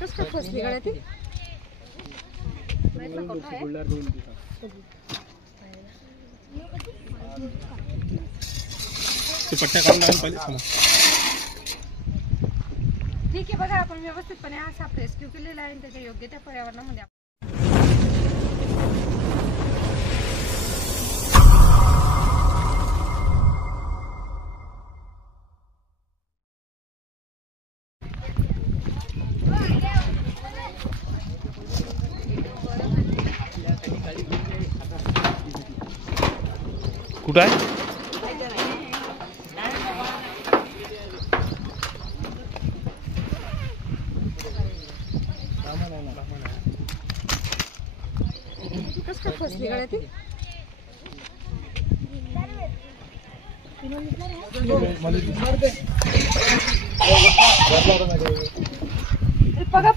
कसं काय फसली गड्या ती? पट्ट्या काढून टाकायला पाहिजे. ठीक आहे, बघा आपण व्यवस्थितपणे हा साप रेस्क्यू केलेला आहे आणि त्याच्या योग्य त्या पर्यावरणामध्ये कुठं आहे? कसं काय फसली गड्या ती? बघा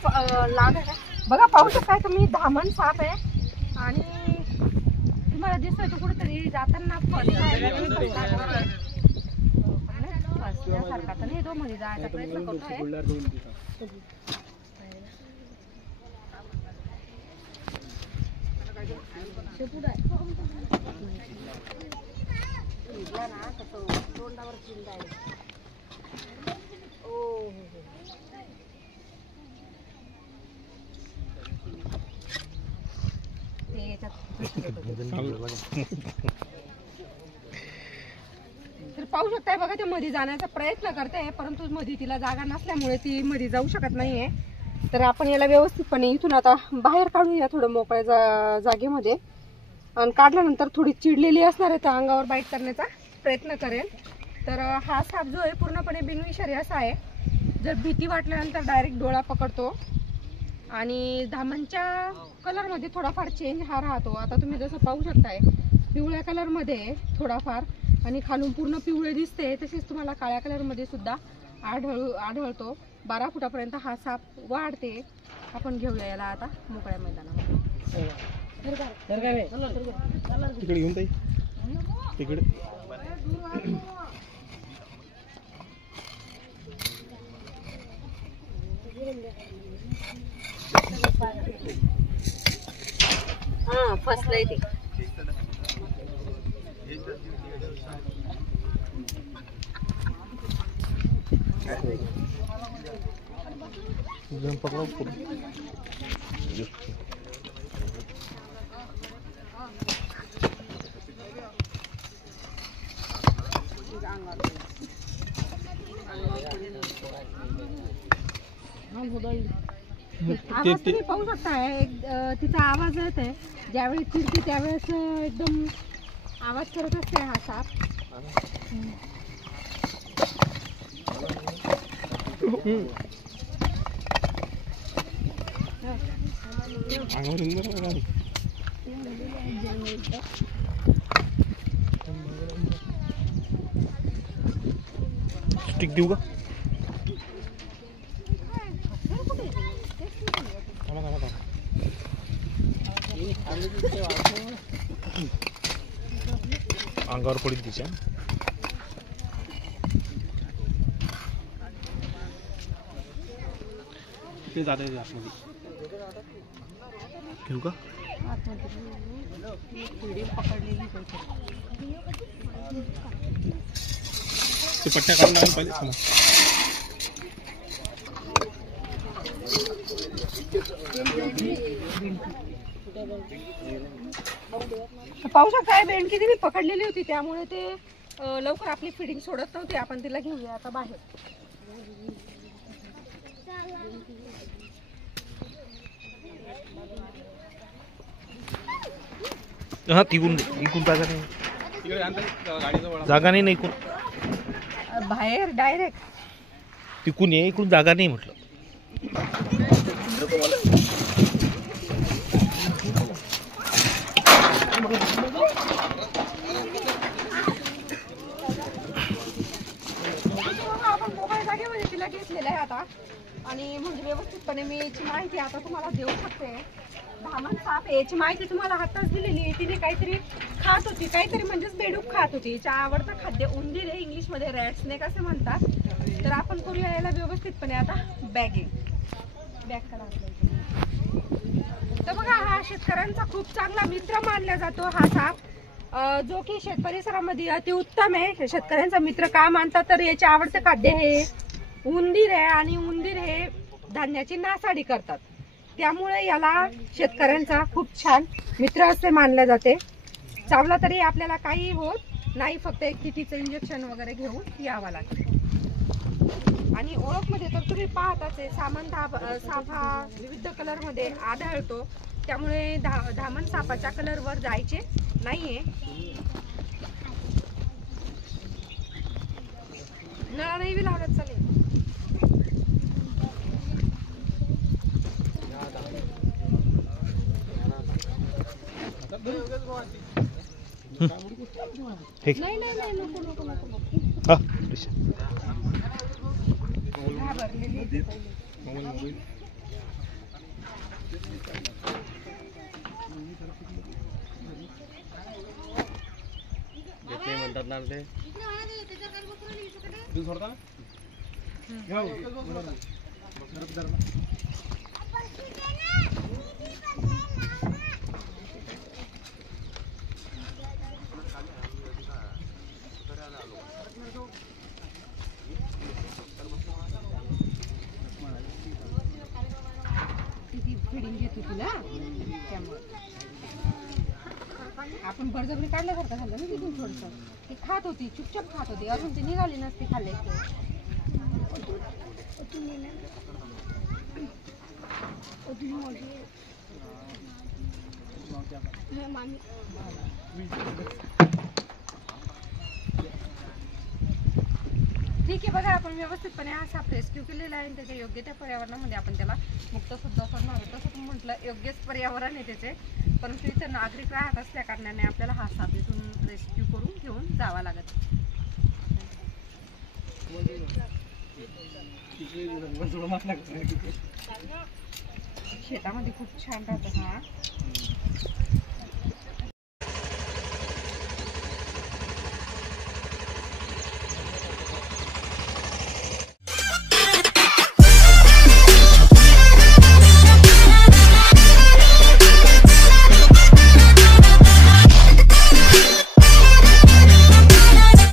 लांब आहे, बघा पाहू शकता तुम्ही, धामण साप आहे आणि तुम्हाला दिसतोय तो कुठेतरी जाताना फसल्यासारखा तर नाही, तो मध्ये जायचा प्रयत्न करतोय. तोंडावर चिंता आहे. तर पाहू शकताय बघा, ते मध्ये जाण्याचा प्रयत्न करते परंतु मध्ये तिला जागा नसल्यामुळे ती मध्ये जाऊ शकत नाहीये. तर आपण याला व्यवस्थितपणे इथून आता बाहेर काढूया थोडं मोकळ्या जागेमध्ये, आणि काढल्यानंतर थोडी चिडलेली असणार आहे तर अंगावर बाईट करण्याचा प्रयत्न करेल. तर हा साप जो आहे पूर्णपणे बिनविषारी असा आहे. जर भीती वाटल्यानंतर डायरेक्ट डोळा पकडतो आणि धामणच्या कलरमध्ये थोडाफार चेंज हा राहतो. आता तुम्ही जसं पाहू शकताय पिवळ्या कलरमध्ये थोडाफार आणि खालून पूर्ण पिवळे दिसते, तसेच तुम्हाला काळ्या कलरमध्ये सुद्धा आढळतो. 12 फुटापर्यंत हा साप वाढते. आपण घेऊया याला आता मोकळ्या मैदानामध्ये. तिकडे घेऊन ताई, तिकडे हा फसलंय ते. पकड़ो आवाज तुम्ही पाहू शकताय, तिचा आवाज येते ज्यावेळी चिडते त्यावेळेस एकदम आवाज करत असते हा साप. स्टिक देऊ का? अंगावर पडील तिच्या. ते जात आहे आतमध्ये. घेऊ का? ते पट्ट्या काढून टाकायला पाहिजे. पाहू शकताय बेंडकी तिने पकडलेली होती, त्यामुळे ते लवकर आपली फिडिंग सोडत नव्हती. आपण तिला घेऊया आता बाहेर. हा तिकून जागा नाही, जागा नाही इकून बाहेर डायरेक्ट तिकून ये, इकडून जागा नाही म्हटलं. आपण मोबाईल जागेमध्ये तिला घेतलेला आहे आता, आणि म्हणजे व्यवस्थितपणे मी याची माहिती आता तुम्हाला देऊ शकते. धामण साप याची माहिती तुम्हाला आताच दिलेली आहे. तिने काहीतरी खात होती काहीतरी, म्हणजेच बेडूक खात होती. हिच्या आवडतं खाद्य उंदीर आहे, इंग्लिश मध्ये रॅट स्नेक असे म्हणतात. तर आपण करूया याला व्यवस्थितपणे आता बॅगिंग. बॅग करा आपल्या इथे. तर बघा, हा शेतकऱ्यांचा खूप चांगला मित्र मानला जातो हा साप, जो की शेत परिसरामध्ये अतिउत्तम आहे. शेतकऱ्यांचा मित्र का मानतात, तर याचे आवडते खाद्य हे उंदीर आहे आणि उंदीर हे धान्याची नासाडी करतात. त्यामुळे याला शेतकऱ्यांचा खूप छान मित्र असे मानले जाते. चावला तरी आपल्याला काही होत नाही, फक्त एक किटीचं इंजेक्शन वगैरे घेऊन यावं लागतं. आणि ओळख मध्ये तर तुम्ही पाहताच आहे, साप हा विविध कलर मध्ये आढळतो. त्यामुळे धामण सापाच्या कलर वर जायचे नाहीये. नळा नाही लावत चालेल. नाही नाही नाही, नको नको नको नको. हा घाबरलेली आहे ती पहिले. म्हणतात ना ते सोडता फिडिंग घेत होती ना, त्यामुळे आपण बळजबरी काढल्यासारखं झालं ना तिथून. थोडंसं ती खात होती, चुपचाप खात होती, अजून ती निघाली नसती खाल्ले. ठीक आहे, बघा आपण व्यवस्थितपणे हा साप रेस्क्यू केलेला आहे आणि त्याच्या योग्य त्या पर्यावरणामध्ये आपण त्याला मुक्त सुद्धा करणार आहोत. तसं तुम्ही म्हटलं योग्यच पर्यावरण आहे त्याचे, परंतु इथे नागरिक राहत असल्या कारणाने आपल्याला हा साप इथून रेस्क्यू करून घेऊन जावा लागत. शेतामध्ये खूप छान राहतं हा.